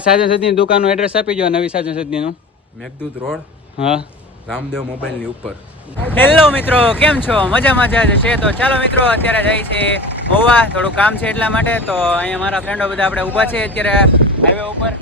સાજન સદની દુકાનનું એડ્રેસ આપી જો નવી સાજન સદનીનું મેઘદૂત રોડ હા. રામદેવ મોબાઈલની ઉપર. હેલો મિત્રો કેમ છો? મજા મજા જ છે તો ચાલો મિત્રો અત્યારે જાય છે મહુવા થોડું કામ છે એટલા માટે તો અહીંયા મારા ફ્રેન્ડો બધા આપણે ઊભા છે અત્યારે હાઈવે ઉપર.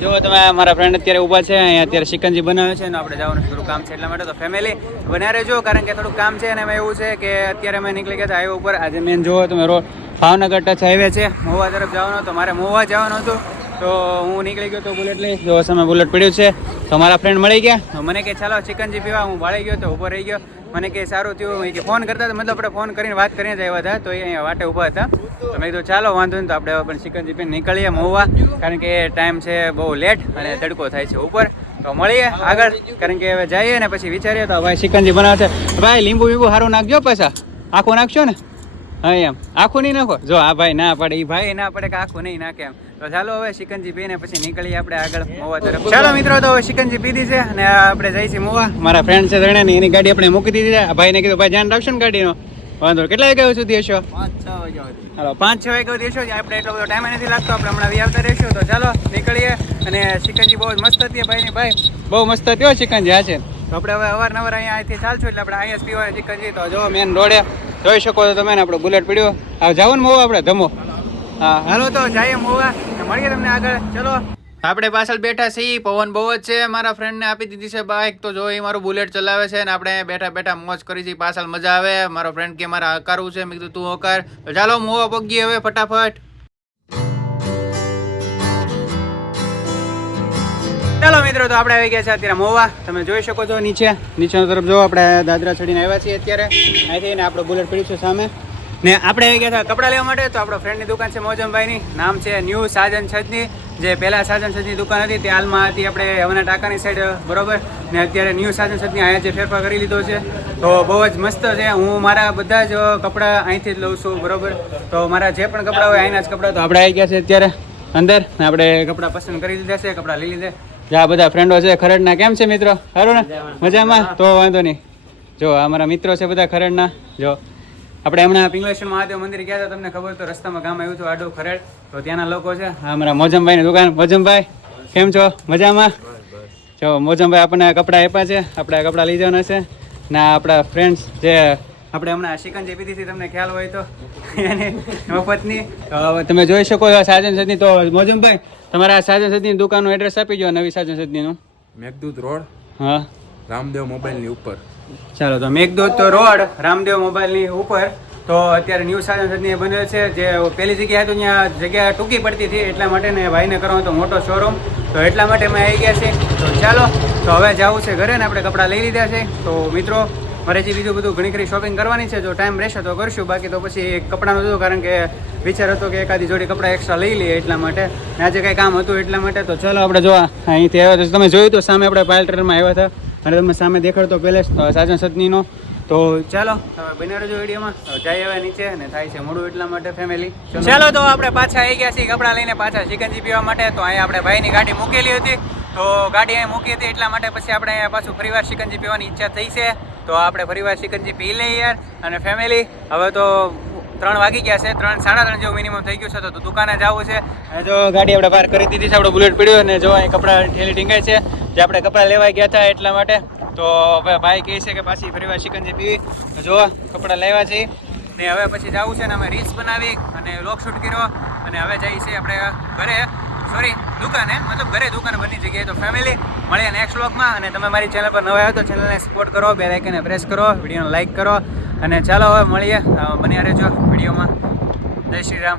જો તમે મારા ફ્રેન્ડ અત્યારે ઊભા છે અહીંયા અત્યારે શિકંજી બનાવે છે ને આપણે જવાનું થોડું કામ છે એટલા માટે તો ફેમિલી બન્યા રહેજો કારણ કે થોડું કામ છે અને એમાં એવું છે કે અત્યારે અમે નીકળી ગયા હતા હાઈવે ઉપર. આજે મેન જોવો તમે રોડ ભાવનગર ટચ હાઈવે છે મહુવા તરફ જવાનું. તો મારે મહુવા જવાનું હતું. તો હું નીકળી ગયો તો બુલેટ લઈ. જો સમય બુલેટ પડ્યું છે. તો મારા ફ્રેન્ડ મળી ગયા. મને કે ચાલો ચિકનજી પીવા, હું ભાળી ગયો તો ઊભો રહી ગયો. મને કે સારું થયું. કે ફોન કરતા મતલબ આપણે ફોન કરીને વાત કરીને જ આવ્યા હતા. તો એ અહીંયા વાટે ઊભા હતા. તો મેં કીધું, ચાલો, વાંધો નહીં, તો આપણે પણ ચિકનજી પીને નીકળીએ, મહુવા. કારણ કે ટાઈમ છે બહુ લેટ અને તડકો થાય છે ઉપર. તો મળીએ આગળ. કારણ કે હવે જઈએ ને પછી વિચારીએ તો ભાઈ ચિકનજી બનાવે છે ભાઈ, લીંબુ બીંબુ સારું નાખજો પૈસા આખું નાખશો ને? હા, એમ. આખું નહીં નાખો? જો, આ ભાઈ ના પડે એ ભાઈ ના પડે કે આખું નહીં નાખે એમ. તો ચાલો હવે શિકંજી પીને પછી નીકળીએ આપણે આગળ મોવા તરફ. ચાલો મિત્રો તો હવે શિકંજી પીધી છે અને આપણે જઈએ છીએ મોવા. મારા ફ્રેન્ડ છે ત્રણે એની ગાડી આપણે મૂકી દીધી છે. ભાઈને કીધું ભાઈ ધ્યાન રાખશો ને ગાડીનો? વાંધો. કેટલા વાગ્યા સુધી હશો? હાલો પાંચ છ વાગ્યા સુધી હશો. આપણે એટલો બધો ટાઈમ નથી લાગતો. આપણે હમણાં વી આવતા રહીશું. તો ચાલો નીકળીએ. અને શિકંજી બહુ મસ્ત હતી ભાઈની. ભાઈ બહુ મસ્ત હતી હો શિકંજી આ છે. તો આપણે હવે અવારનવાર અહીંયા અહીંથી ચાલશું એટલે આપણે અહીંયા પીવાની શિકંજી. તો જો મેન રોડે જોઈ શકો તો તમે ને આપણો બુલેટ પડ્યો. હવે જાવ ને મોવા આપણે ધમો. હા હાલો તો જઈએ મોવા. મળીએ તમને આગળ. ચલો. આપણે પાછળ બેઠા છીએ. પવન બહુ જ છે. મારા ફ્રેન્ડને આપી દીધી છે બાઇક તો જો એ મારું બુલેટ ચલાવે છે ને આપણે બેઠા બેઠા મોજ કરી છીએ. પાછળ મજા આવે. મારો ફ્રેન્ડ કે મારા હકારવું છે. મેં કીધું તું હકાર. તો ચાલો મોવા પગીએ હવે ફટાફટ. ચાલો મિત્રો તો આપણે આવી ગયા છે અત્યારે મોવા. તમે જોઈ શકો છો નીચે. નીચેનો તરફ જો આપણે દાદરા ચડીને આવ્યા છીએ અત્યારે. અહીંથી આપણો બુલેટ પડ્યું છે સામે. ને આપણે આવી ગયા હતા કપડાં લેવા માટે, તો આપણો ફ્રેન્ડની દુકાન છે મોજમભાઈની. નામ છે ન્યૂ સાજન છજની. જે પહેલાં સાજન છજની દુકાન હતી, તે હાલમાં હતી આપણે હવના ટાંકાની સાઈડ બરોબર? ને અત્યારે ન્યૂ સાજન છજની અહીંયા જે ફેરફાર કરી લીધો છે. તો બહુ જ મસ્ત છે. હું મારા બધા જ કપડાં અહીંથી જ લઉં છું, બરોબર? તો મારા જે પણ કપડાં હોય, અહીંના જ કપડાં. તો આપણે આવી ગયા છે અત્યારે અંદર. ને આપણે કપડાં પસંદ કરી લીધા છે, કપડાં લઈ લીધા. આ બધા ફ્રેન્ડો છે. ખરડના કેમ છે મિત્રો? સારું ને? મજામાં? તો વાંધો નહીં. જો, આ મારા મિત્રો છે બધા ખરડના. જો આપણે હમણાં પિંગલેશ્વર મહાદેવ મંદિર ગયા હતા તમને ખબર તો રસ્તામાં ગામ આવ્યું હતું આડો ખરેડ. તો ત્યાંના લોકો છે અમારા મોજમભાઈની દુકાન. મોજમભાઈ કેમ છો? મજામાં? જો મોજમભાઈ આપણને કપડાં આપ્યા છે આપણે કપડાં લઈ જવાના છે. ને આપણા ફ્રેન્ડ્સ જે આપણે હમણાં શિકંજી પીધી હતી તમને ખ્યાલ હોય તો. એની મફતની તમે જોઈ શકો છો સાજન સદની તો મોજમભાઈ તમારા સાજન સદની દુકાનનું એડ્રેસ આપી દો નવી સાજન સદનીનું મેઘદૂત રોડ હા. રામદેવ મોબાઈલની ઉપર. ચાલો, તો મેઘદૂત રોડ, રામદેવ મોબાઈલની ઉપર. તો અત્યારે ન્યૂ સાધનસદની બનેલ છે. જે પહેલી જગ્યાએ હતું ત્યાં જગ્યા ટૂંકી પડતી હતી, એટલા માટે ને ભાઈને કરવાનો તો મોટો શોરૂમ તો એટલા માટે અમે આવી ગયા છે તો ચાલો, તો હવે જવું છે ઘરે ને આપણે કપડાં લઈ લીધા છે. તો મિત્રો મારે જે બીજું બધું ઘણી ખરી શોપિંગ કરવાની છે. જો ટાઈમ રહેશે તો કરશું. બાકી તો પછી કપડાનું હતું, કારણ કે વિચાર હતો કે એકાદી જોડી કપડાં એક્સ્ટ્રા લઈ લઈએ એટલા માટે. ને આજે કંઈ કામ હતું એટલા માટે. તો ચાલો, આપણે જો અહીંથી આવ્યા તો તમે જોયું તો સામે આપણે પાયલ ટ્રેનમાં આવ્યા હતા. અને તમે સામે દેખાડતો પહેલે સાજન સદનીનો. તો ચાલો, હવે બન્યા રહેજો વિડીયોમાં. જઈ હવે નીચે અને થાય છે મોડું એટલા માટે ફેમિલી ચાલો. તો આપણે પાછા આવી ગયા છીએ કપડાં લઈને પાછા ચિકનજી પીવા માટે. તો અહીંયા આપણે ભાઈની ગાડી મૂકેલી હતી. તો ગાડી અહીંયા મૂકી હતી એટલા માટે પછી આપણે અહીંયા પાછું ફરીવાર ચિકનજી પીવાની ઈચ્છા થઈ છે. તો આપણે ફરીવાર ચિકનજી પી લઈએ યાર. અને ફેમિલી હવે તો ત્રણ વાગી ગયા છે. ત્રણ, સાડા ત્રણ જેવું મિનિમમ થઈ ગયું છે. તો દુકાને જવું છે. જો ગાડી આપણે બહાર કરી દીધી છે. આપણે બુલેટ પડ્યું અને જો અહીં કપડાં ઠેલી ટીંગાય છે. જે આપણે કપડાં લેવા ગયા હતા એટલા માટે. તો હવે ભાઈ કહે છે કે પાછી ફરીવાર ચિકનજી પીવી. તો જો, કપડાં લેવા છે. ને હવે પછી જવું છે ને અમે રીલ્સ બનાવી અને લોક શૂટ કર્યો. અને હવે જઈએ છીએ આપણે ઘરે. સોરી દુકાને. મતલબ ઘરે દુકાન બની જગ્યાએ તો ફેમિલી મળીએ નેક્સ્ટ વ્લોગમાં. અને તમે મારી ચેનલ પર નવા આવ્યો તો ચેનલને સપોર્ટ કરો. બે લાઇકને પ્રેસ કરો. વિડીયોને લાઇક કરો. અને ચાલો હવે મળીએ. બન્યા રહેજો વિડીયોમાં. જય શ્રી રામ.